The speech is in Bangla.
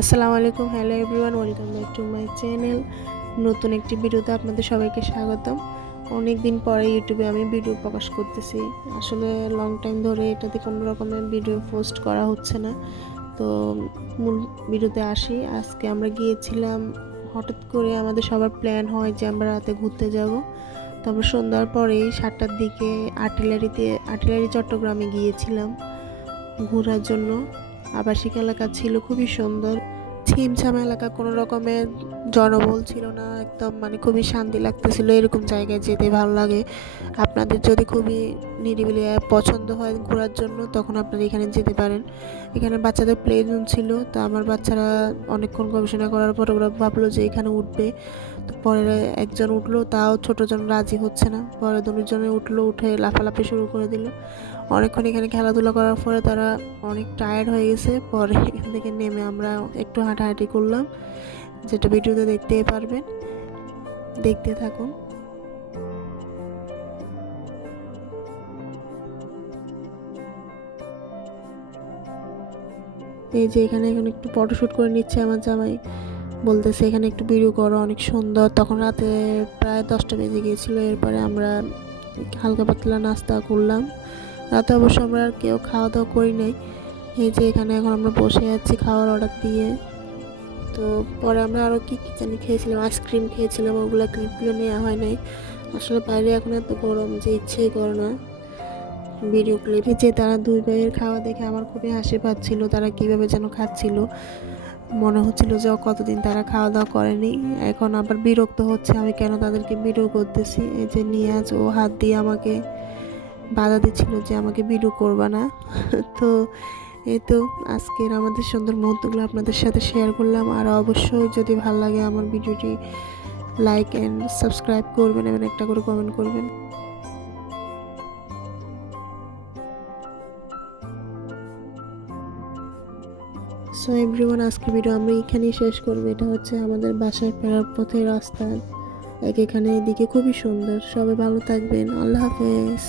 আসসালামু আলাইকুম, hello everyone, welcome back to my channel. নতুন একটি ভিডিওতে আপনাদের সবাইকে স্বাগতম। অনেক দিন পরে ইউটিউবে আমি ভিডিও প্রকাশ করতেছি। আসলে লং টাইম ধরে এটাতে কোনো রকমের ভিডিও পোস্ট করা হচ্ছে না। তো মূল ভিডিওতে আসি। আজকে আমরা গিয়েছিলাম, হঠাৎ করে আমাদের সবার প্ল্যান হয় যে আমরা রাতে ঘুরতে যাব। তো আমরা সন্ধ্যার পরেই সাতটার দিকে আর্টিলারিতে আর্টিলারি চট্টগ্রামে গিয়েছিলাম ঘোরার জন্য। আবাসিক এলাকা ছিল খুবই সুন্দর। ছিমছাম এলাকা কোনো রকমের জনবল ছিল না, একদম মানে খুবই শান্তি লাগতেছিল এরকম জায়গায় যেতে ভালো লাগে। আপনাদের যদি খুবই নিরিবিলি পছন্দ হয় ঘোরার জন্য, তখন আপনারা এখানে যেতে পারেন। এখানে বাচ্চাদের প্লে জোন ছিল, তো আমার বাচ্চারা অনেকক্ষণ গবেষণা করার পর ওরা ভাবলো যে এখানে উঠবে। তো পরে একজন উঠল, তাও ছোটোজন রাজি হচ্ছে না। পরে দুজনে উঠল, উঠে লাফালাফি শুরু করে দিল। অনেকক্ষণ এখানে খেলাধুলা করার পরে তারা অনেক টায়ার্ড হয়ে গেছে। পরে এখান থেকে নেমে আমরা একটু হাঁটাহাঁটি করলাম। যেটা ভিডিওতে দেখতেই পারবেন। দেখতে থাকুন। এই যে এখানে এখন একটু ফটোশ্যুট করে নিচ্ছে আমার জামাই। বলতেছে, এখানে একটু ভিডিও করো, অনেক সুন্দর। তখন রাতে প্রায় দশটা বেজে গিয়েছিল। এরপরে আমরা হালকা পাতলা নাস্তা করলাম। রাতে অবশ্য আমরা আর কেউ খাওয়া দাওয়া করি নাই। এই যে এখানে এখন আমরা বসে আছি খাওয়ার অর্ডার দিয়ে। তো পরে আমরা আরও কী কী জানি খেয়েছিলাম আইসক্রিম খেয়েছিলাম, ওগুলো ক্লিপগুলো নেওয়া হয় নাই। আসলে বাইরে এখন এত গরম যে ইচ্ছেই করে না। ভিডিও ক্লিপে যে তারা দুই ভাইয়ের খাওয়া দেখে আমার খুবই হাসি পাচ্ছিল, তারা কীভাবে যেন খাচ্ছিল। মনে হচ্ছিল যে কতদিন তারা খাওয়া দাওয়া করেনি। এখন আবার বিরক্ত হচ্ছে, আমি কেন তাদেরকে ভিডিও করতেছি? এই যে নিয়াজ, ও হাত দিয়ে আমাকে বাধা দিচ্ছিল যে আমাকে ভিডিও করবা না। তো এই তো আজকের আমাদের সুন্দর মুহূর্তগুলো আপনাদের সাথে শেয়ার করলাম। আর অবশ্যই যদি ভালো লাগে আমার ভিডিওটি লাইক অ্যান্ড সাবস্ক্রাইব করবেন এবং একটা করে কমেন্ট করবেন। সো এভরিওয়ান আজকের ভিডিও আমরা এখানেই শেষ করব। এটা হচ্ছে আমাদের বাসায় ফেরার পথে রাস্তা। এক এখানে, এদিকে খুবই সুন্দর। সবাই ভালো থাকবেন। আল্লাহ হাফেজ।